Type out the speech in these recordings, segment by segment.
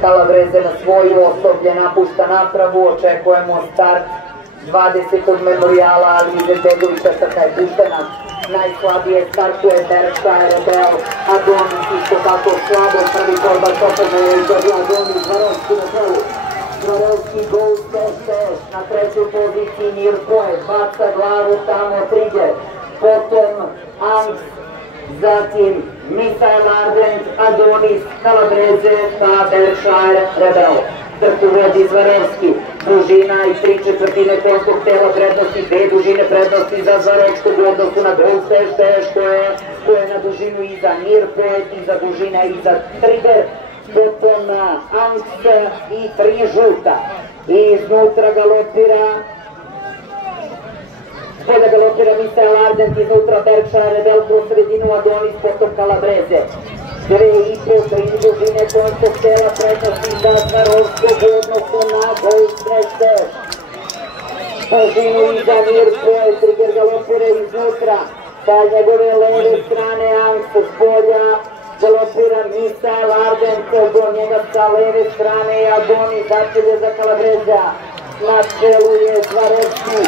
Kalabreze na svoju osoblje napušta napravu, očekujemo start 20. memorijala Alize Begovića, trka je puštena. Najslabije startuje Berkshire Rebel, Adonis isto tako slabo, prvi korba Čopene je izgledio Adonis, Zvarovski na prvu. Zvarovski Gold Dash na trećoj poziciji Mirkoje, baca glavu tamo Trigger, potom Angst, zatim Misael Ardent, Adonis, Kalabreze pa Berkshire Rebel. Trku vodi Zvarovski, dužina i 3/4 konjskog tela prednosti, 2 dužine prednosti za Zvarovskog u odnosu na Gold Dash, ko je na dužinu iza Mirkoje, iza dužina iza Trigger, potom Angst i 3 žuta. I iznutra galopira Spolja galopira Misael Ardent, iznutra Berkshire Rebel, kroz sredinu Adonis, potom Kalabreze. 2,5-3 dužine konjskog tela prednosti za Zvarovskog u odnosu na Gold Dash. Dužinu iza Mirkoje, Trigger galopira iznutra, sa njegove leve strane Angst, spolja galopira Misael Ardent, do njega sa leve strane je Adonis, začelje za Kalabreza. Na čelu je Zvarovski,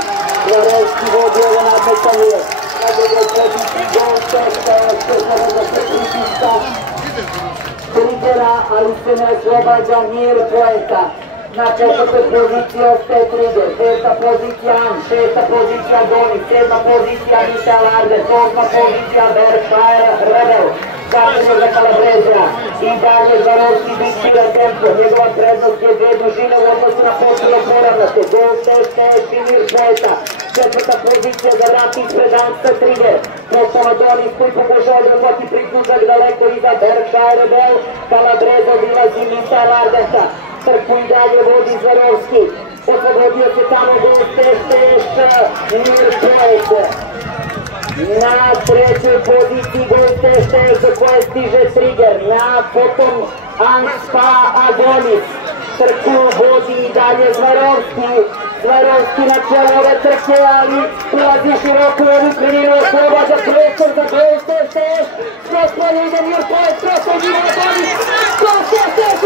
Zvarovski vodi ovo nadmetanje, na dobroj poziciji Gold Dash, što sada da se pritiska Triggera, ali se ne oslobađa Mirkoeta. Na četvrtoj poziciji ostaje Trigger, 5. pozicija Angst, 6. pozicija Adonis, 7. pozicija Misael Ardent, 8. pozicija Berkshire Rebel. Začelje za Kalabreza i dalje Zvarovski diktira tempo, njegova prednost je 2 dužine u odnosu na potpuno poravnate, Gold Dash i Mirkoeta. 4. pozicija za vrat ispred Angsta Trigger, potom Adonis koji pokušava da uhvati priključak daleko iza Berkshire Rebel, Kalabreza obilazi Misael Ardenta, trku i dalje vodi Zvarovski, oslobodio se tamo Gold Dash, Mirkoeta. Na trećoj poziciji Gold Dash do koje stiže Trigger, na potom Angst pa Adonis. Trku vodi i dalje Zvarovski, Zvarovski na čelu ove trke, ali ulazi široko u ovu krivinu, oslobađa prostor za Gold Dash, kroz polje ide Mirkoet, kroz polje ide Adonis, Gold Dash